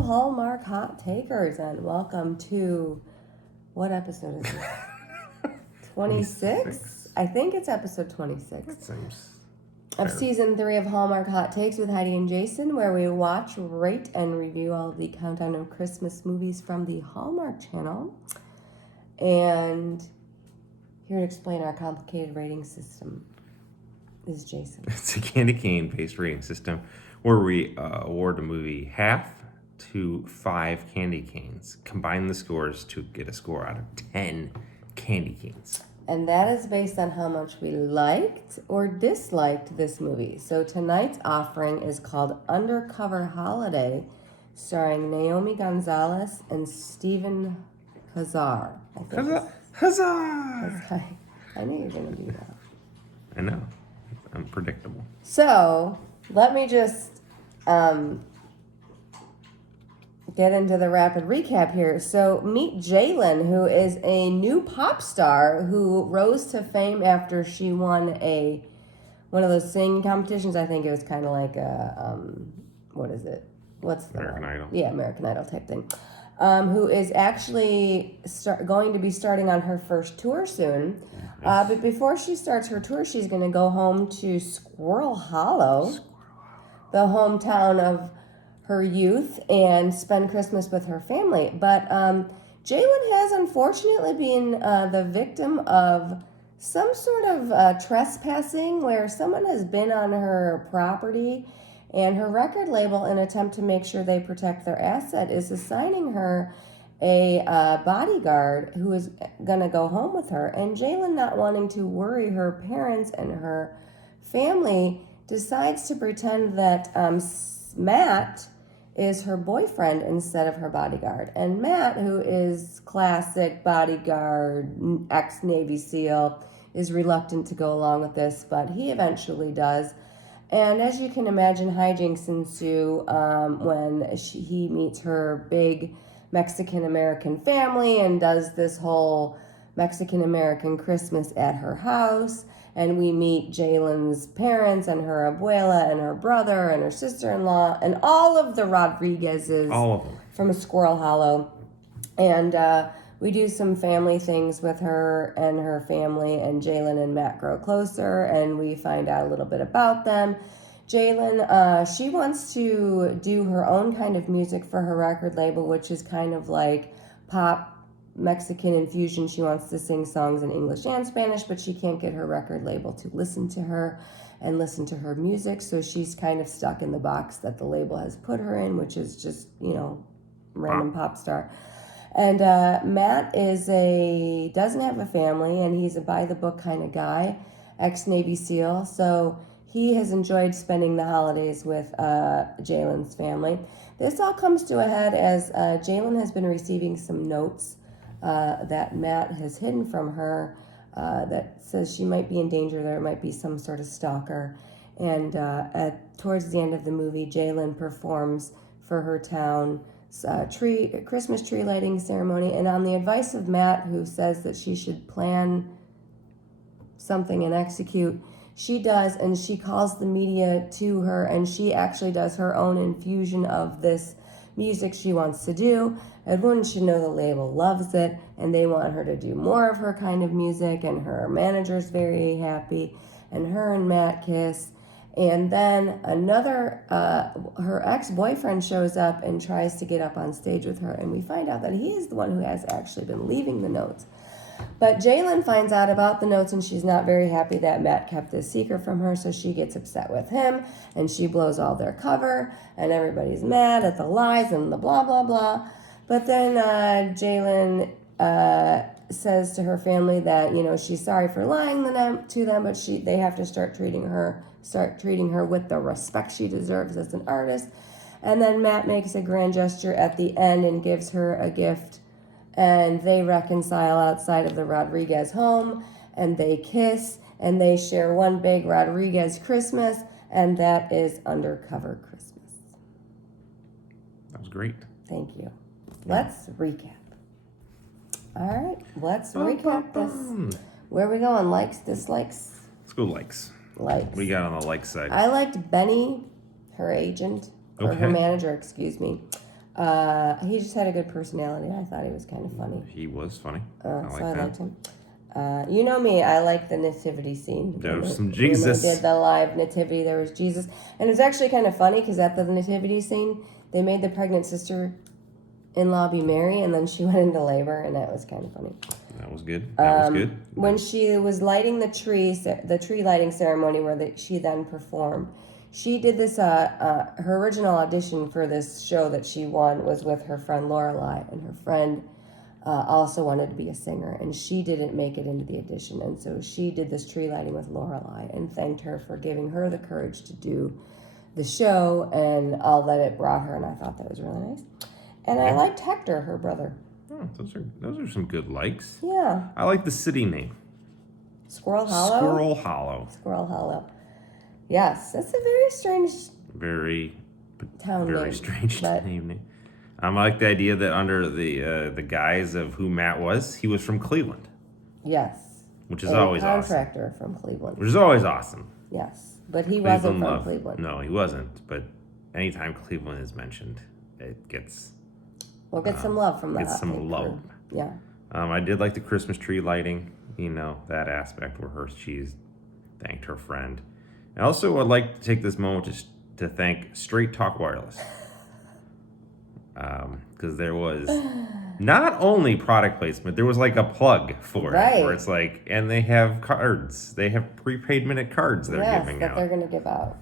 Hello, Hallmark Hot Takers, and welcome to, what episode is this? 26? I think it's episode 26. That seems of fair. season 3 of Hallmark Hot Takes with Heidi and Jason, where we watch, rate, and review all of the countdown of Christmas movies from the Hallmark Channel. And here to explain our complicated rating system is Jason. It's a candy cane-based rating system where we award a movie half to 5 candy canes. Combine the scores to get a score out of 10 candy canes. And that is based on how much we liked or disliked this movie. So tonight's offering is called Undercover Holiday, starring Noemi Gonzalez and Stephen Huszar. Huszar! I knew you were going to do that. I know. Unpredictable. So let me just get into the rapid recap here. So meet Jaylen, who is a new pop star who rose to fame after she won one of those singing competitions. I think it was kind of like a what is it? What's the American Idol. Yeah, American Idol type thing. Who is actually going to be starting on her first tour soon. But before she starts her tour, she's going to go home to Squirrel Hollow, the hometown of her youth, and spend Christmas with her family. But Jaylen has unfortunately been the victim of some sort of trespassing where someone has been on her property, and her record label, in an attempt to make sure they protect their asset, is assigning her a bodyguard who is going to go home with her. And Jaylen, not wanting to worry her parents and her family, decides to pretend that Matt is her boyfriend instead of her bodyguard. And Matt, who is classic bodyguard, ex-Navy SEAL, is reluctant to go along with this, but he eventually does. And as you can imagine, hijinks ensue when he meets her big Mexican-American family and does this whole Mexican-American Christmas at her house. And we meet Jaylen's parents and her abuela and her brother and her sister-in-law and all of the Rodriguezes. All of them. From Squirrel Hollow. And we do some family things with her and her family, and Jaylen and Matt grow closer, and we find out a little bit about them. Jaylen, she wants to do her own kind of music for her record label, which is kind of like pop Mexican infusion. She wants to sing songs in English and Spanish, but she can't get her record label to listen to her and listen to her music, so she's kind of stuck in the box that the label has put her in, which is just, random pop star. And Matt doesn't have a family, and he's a by-the-book kind of guy, ex-Navy SEAL, so he has enjoyed spending the holidays with Jaylen's family. This all comes to a head as Jaylen has been receiving some notes that Matt has hidden from her that says she might be in danger. There might be some sort of stalker. And towards the end of the movie, Jaylen performs for her town Christmas tree lighting ceremony. And on the advice of Matt, who says that she should plan something and execute, she does, and she calls the media to her, and she actually does her own infusion of this music she wants to do. And wouldn't you know, the label loves it, and they want her to do more of her kind of music, and her manager's very happy, and her and Matt kiss. And then her ex-boyfriend shows up and tries to get up on stage with her, and we find out that he is the one who has actually been leaving the notes. But Jaylen finds out about the notes, and she's not very happy that Matt kept this secret from her, so she gets upset with him, and she blows all their cover, and everybody's mad at the lies and the blah, blah, blah. But then Jaylen says to her family that, she's sorry for lying to them, but they have to start treating her with the respect she deserves as an artist. And then Matt makes a grand gesture at the end and gives her a gift, and they reconcile outside of the Rodriguez home, and they kiss, and they share one big Rodriguez Christmas, and that is Undercover Christmas. That was great. Thank you. Let's recap. All right, let's recap this. Where are we going? Likes, dislikes? Let's go likes. Likes. What do you got on the like side? I liked Benny, her agent, or her manager, excuse me. He just had a good personality. I thought he was kind of funny. He was funny. So I liked him. You know me, I like the nativity scene. There was some Jesus. When they did the live nativity, there was Jesus. And it was actually kind of funny because at the nativity scene, they made the pregnant sister-in-law be Mary, and then she went into labor, and that was kind of funny. That was good. That was good. When she was lighting the tree lighting ceremony where she then performed, she did this, her original audition for this show that she won was with her friend Lorelai, and her friend also wanted to be a singer, and she didn't make it into the audition, and so she did this tree lighting with Lorelai and thanked her for giving her the courage to do the show and all that it brought her, and I thought that was really nice. And I liked Hector, her brother. Oh, those are some good likes. Yeah. I like the city name. Squirrel Hollow? Squirrel Hollow. Yes, that's a very strange very name, strange name. I like the idea that under the guise of who Matt was, he was from Cleveland. Yes. Which is always awesome. Contractor from Cleveland. Which is always awesome. Yes, but he wasn't from Cleveland. No, he wasn't. But anytime Cleveland is mentioned, it gets... We'll get some love from that. Get some love. Yeah. I did like the Christmas tree lighting, that aspect where she's thanked her friend. I also would like to take this moment just to thank Straight Talk Wireless. Because there was not only product placement, there was like a plug for it. Where it's like, and they have cards. They have prepaid minute cards they're giving out. Yes, that they're going to give out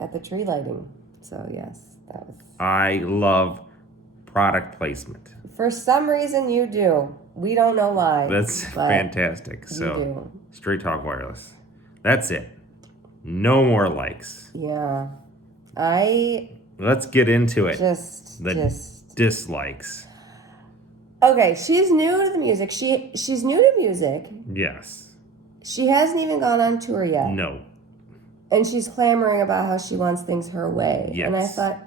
at the tree lighting. So, yes, that was... I love product placement. For some reason you do. We don't know why. That's fantastic. So, Straight Talk Wireless. That's it. No more likes. Yeah. Let's get into it. Just dislikes. Okay, she's new to the music. She's new to music. Yes. She hasn't even gone on tour yet. No. And she's clamoring about how she wants things her way. Yes. And I thought,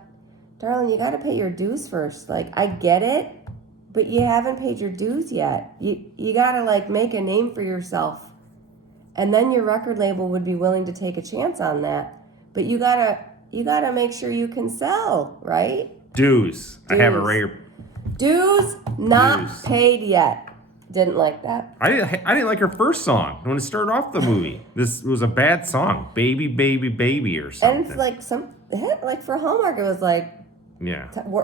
darling, you got to pay your dues first. Like, I get it, but you haven't paid your dues yet. You got to, make a name for yourself. And then your record label would be willing to take a chance on that. But you got to make sure you can sell, right? Dues. I have a rare... Dues not paid yet. Didn't like that. I didn't like her first song when it started off the movie. This was a bad song. Baby, baby, baby or something. And it's for Hallmark, it was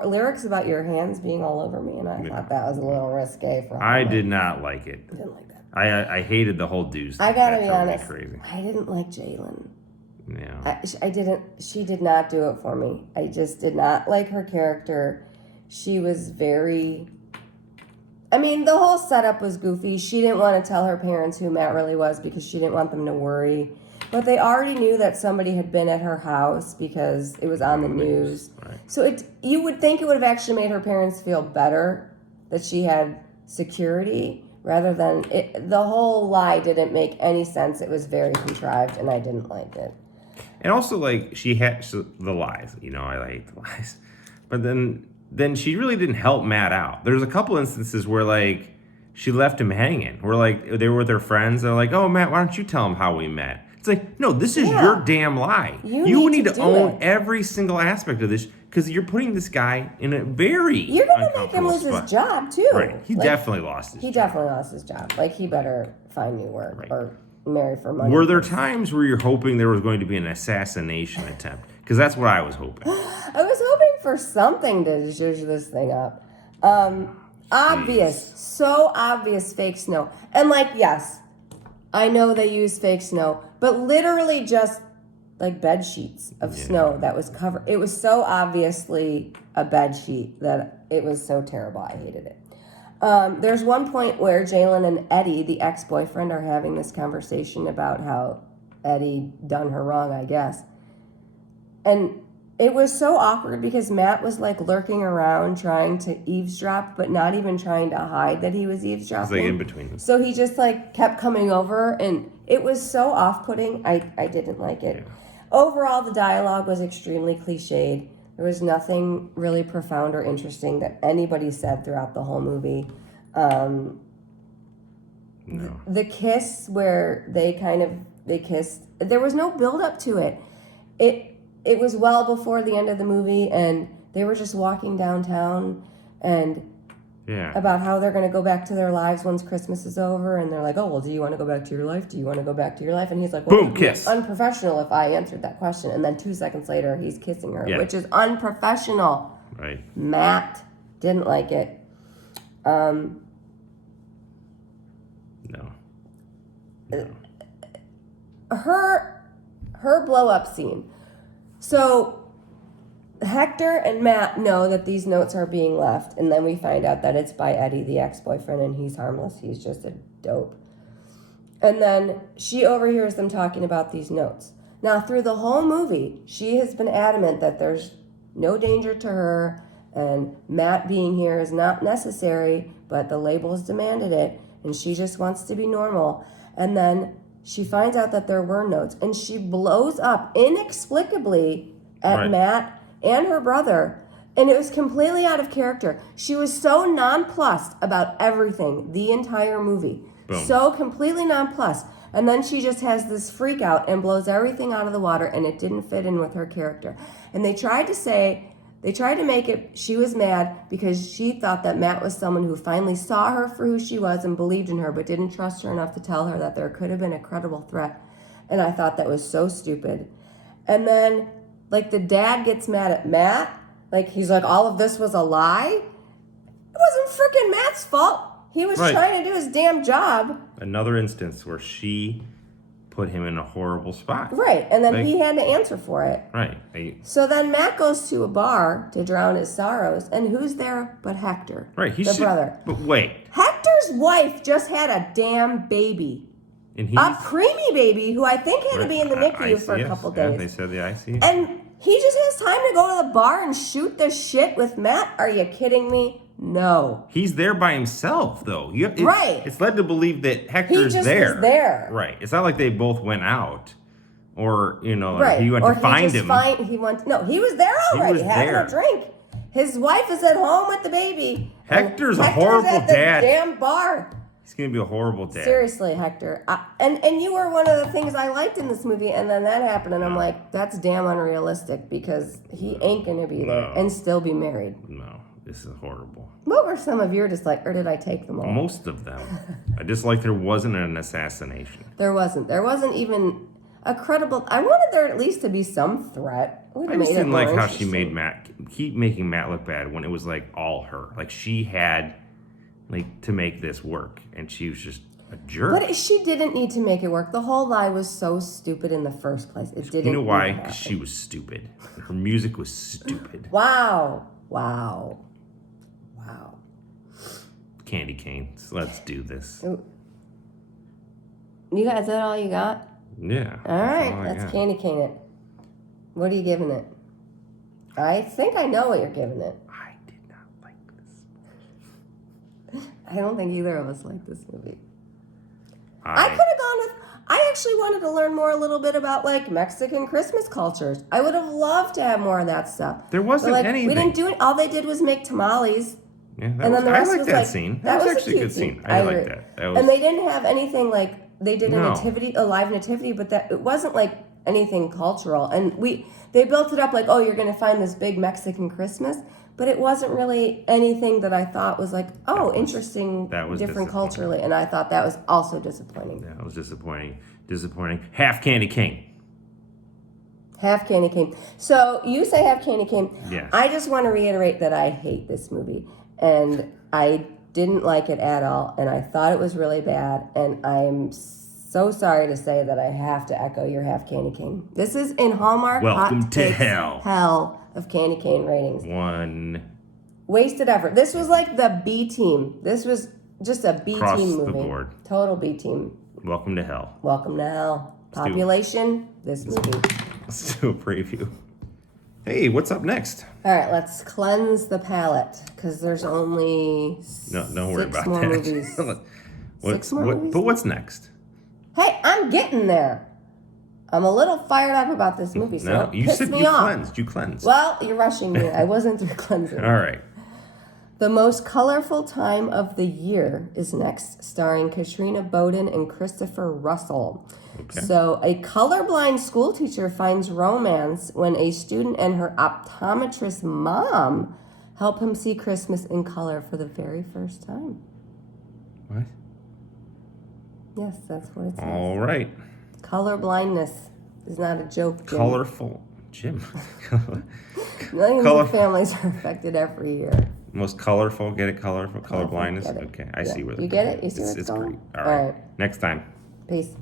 lyrics about your hands being all over me, and I thought that was a little risque for Hallmark. I did not like it. I didn't like that. I hated the whole dues thing. I gotta be honest. Crazy. I didn't like Jaylen. No. I didn't. She did not do it for me. I just did not like her character. She was very... the whole setup was goofy. She didn't want to tell her parents who Matt really was because she didn't want them to worry. But they already knew that somebody had been at her house because it was on the news. Right. So you would think it would have actually made her parents feel better that she had security rather than... The whole lie didn't make any sense. It was very contrived, and I didn't like it. And also, she had the lies. I hate the lies. But then she really didn't help Matt out. There's a couple instances where, she left him hanging. Where, they were with their friends. They're like, oh, Matt, why don't you tell him how we met? It's like, no, this is your damn lie. You need to own every single aspect of this because you're putting this guy in a very You're going to make him lose his job, too. Right. He definitely lost his job. He definitely lost his job. He better find new work or marry for money. Were there times where you're hoping there was going to be an assassination attempt? Because that's what I was hoping. I was hoping for something to zhuzh this thing up. So obvious fake snow. And yes, I know they use fake snow, but literally just bed sheets of snow that was covered. It was so obviously a bed sheet that it was so terrible. I hated it. There's one point where Jaylen and Eddie, the ex-boyfriend, are having this conversation about how Eddie done her wrong, I guess. And it was so awkward because Matt was lurking around trying to eavesdrop, but not even trying to hide that he was eavesdropping. It's in between them. So he just kept coming over, and it was so off-putting. I didn't like it. Yeah. Overall, the dialogue was extremely cliched. There was nothing really profound or interesting that anybody said throughout the whole movie. No. The kiss where they kissed, there was no build up to it. It was well before the end of the movie, and they were just walking downtown and Yeah. about how they're going to go back to their lives once Christmas is over. And they're like, oh, well, do you want to go back to your life? Do you want to go back to your life? And he's like, well, Boom, it'd be kiss. unprofessional if I answered that question. And then 2 seconds later, he's kissing her, Yeah. which is unprofessional. Right. Matt didn't like it. No. Her blow up scene. So Hector and Matt know that these notes are being left, and then we find out that it's by Eddie, the ex-boyfriend, and he's harmless. He's just a dope. And then she overhears them talking about these notes. Now, through the whole movie, she has been adamant that there's no danger to her, and Matt being here is not necessary, but the labels demanded it, and she just wants to be normal. And then she finds out that there were notes, and she blows up inexplicably at Right. Matt and her brother, and it was completely out of character. She was so nonplussed about everything the entire movie. Boom. So completely nonplussed. And then she just has this freak out and blows everything out of the water, and it didn't fit in with her character. And they tried to make it, she was mad because she thought that Matt was someone who finally saw her for who she was and believed in her, but didn't trust her enough to tell her that there could have been a credible threat. And I thought that was so stupid. And then, like, the dad gets mad at Matt. Like, he's like, all of this was a lie? It wasn't freaking Matt's fault. He was Right. trying to do his damn job. Another instance where she put him in a horrible spot. Right, and then Like- he had to answer for it. Right. So then Matt goes to a bar to drown his sorrows, and who's there but Hector, Right. He the should, brother. But wait. Hector's wife just had a damn baby. And he. A preemie baby who I think had to be in the NICU for a ICS. couple Yeah, days. they said the ICU. And he just has time to go to the bar and shoot the shit with Matt? Are you kidding me? No. He's there by himself, though. Right. It's led to believe that He Hector's just there. was there. Right. It's not like they both went out, or Right. he went or to find him. He went. No, he was there already, was having there. a drink. His wife is at home with the baby. and Hector's a horrible at the dad. Damn bar. He's gonna be a horrible dad. Seriously, Hector. And you were one of the things I liked in this movie, and then that happened, and I'm like, that's damn unrealistic because he ain't gonna be there No. and still be married. No, this is horrible. What were some of your or did I take them all? Most of them. I just like there wasn't an assassination. There wasn't. There wasn't even a credible. I wanted there at least to be some threat. It would've I just made it didn't more like how she made interesting. keep making Matt look bad when it was like all her. Like she had to make this work, and she was just a jerk. But she didn't need to make it work. The whole lie was so stupid in the first place. It didn't. You know why? need to Because she happen. was stupid. Her music was stupid. Wow. Candy canes. Let's do this. You got? Is that all you got? Yeah. All right. all I Let's got. candy cane it. What are you giving it? I think I know what you're giving it. I did not like this. I don't think either of us like this movie. I I could have gone with. I actually wanted to learn more a little bit about like Mexican Christmas cultures. I would have loved to have more of that stuff. There wasn't But, like, anything. We didn't do it. All they did was make tamales. Yeah, that And was, then the I rest like was that like scene. that That was was actually a good cute scene. I like agree. that. That was, And they didn't have anything like they did No. a live nativity, but that it wasn't like anything cultural. And they built it up like, oh, you're gonna find this big Mexican Christmas, but it wasn't really anything that I thought was like, oh, interesting, that was different disappointing. culturally. And I thought that was also disappointing. Yeah, it was disappointing. Half candy cane. Half candy cane. So you say half candy cane. Yes. I just want to reiterate that I hate this movie. And I didn't like it at all. And I thought it was really bad. And I'm so sorry to say that I have to echo your half candy cane. This is in Hallmark Welcome Hot to Takes hell. Hell of candy cane ratings. One Wasted effort. This was like the B team. This was just a B Across team the movie. board. Total B team. welcome to hell. Welcome to hell. do- Population, this movie. Let's do a preview. Hey, what's up next? All right, let's cleanse the palate because there's only No, don't worry six about more that. movies. What's, more movies? But what's next? Hey, I'm getting there. I'm a little fired up about this movie, so No, it you pissed said me you off. cleansed. You cleansed. Well, you're rushing me. I wasn't through cleansing. All right. The Most Colorful Time of the Year is next, starring Katrina Bowden and Christopher Russell. Okay. So, a colorblind school teacher finds romance when a student and her optometrist mom help him see Christmas in color for the very first time. What? Yes, that's what it says. All right. Color blindness is not a joke, Jim. Colorful. Jim. Millions of families are affected every year. Most colorful. Get it? Colorful. Color blindness. Get it. Okay. I Yeah. see where you get it? You see where it's going? great. All right. Next time. Peace.